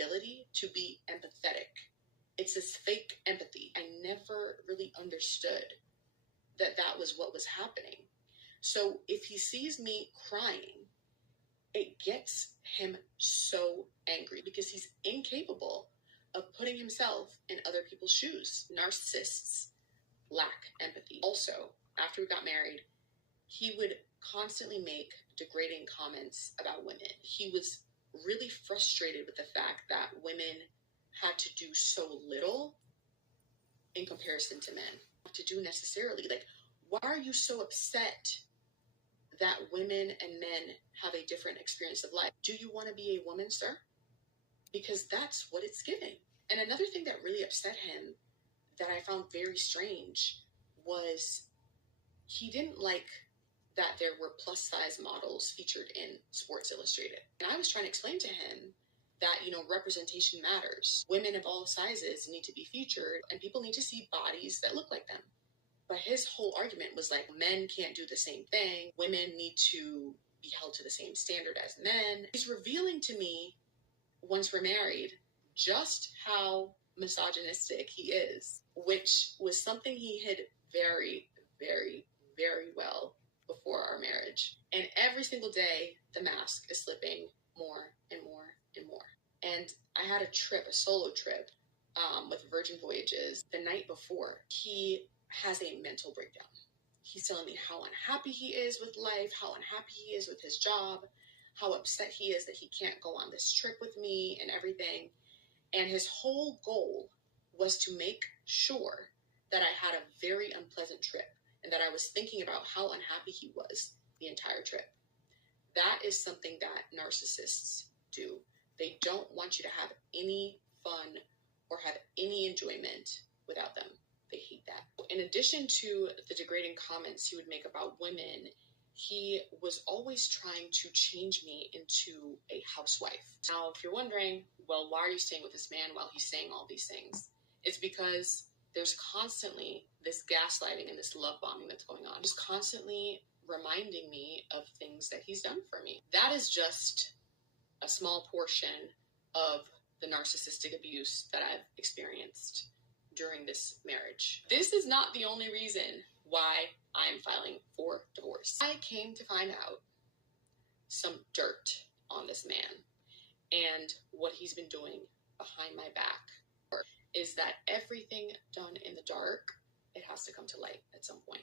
ability to be empathetic. It's this fake empathy. I never really understood that that was what was happening. So if he sees me crying, it gets him so angry because he's incapable of putting himself in other people's shoes. Narcissists lack empathy. Also, after we got married, he would constantly make degrading comments about women. He was really frustrated with the fact that women had to do so little in comparison to men. What to do necessarily. Like, why are you so upset that women and men have a different experience of life? Do you want to be a woman, sir? Because that's what it's giving. And another thing that really upset him that I found very strange was he didn't like that there were plus size models featured in Sports Illustrated. And I was trying to explain to him that, representation matters. Women of all sizes need to be featured and people need to see bodies that look like them. But his whole argument was like, men can't do the same thing. Women need to be held to the same standard as men. He's revealing to me, once we're married, just how misogynistic he is, which was something he hid very, very, very well before our marriage. And every single day, the mask is slipping more and more and more. And I had a solo trip with Virgin Voyages. The night before, he has a mental breakdown. He's telling me how unhappy he is with life, how unhappy he is with his job, how upset he is that he can't go on this trip with me and everything. And his whole goal was to make sure that I had a very unpleasant trip and that I was thinking about how unhappy he was the entire trip. That is something that narcissists do. They don't want you to have any fun or have any enjoyment without them. They hate that. In addition to the degrading comments he would make about women, he was always trying to change me into a housewife. Now, if you're wondering, well, why are you staying with this man while he's saying all these things? It's because there's constantly this gaslighting and this love bombing that's going on. Just constantly reminding me of things that he's done for me. That is just a small portion of the narcissistic abuse that I've experienced during this marriage. This is not the only reason why I'm filing for divorce. I came to find out some dirt on this man, and what he's been doing behind my back is that everything done in the dark, it has to come to light at some point.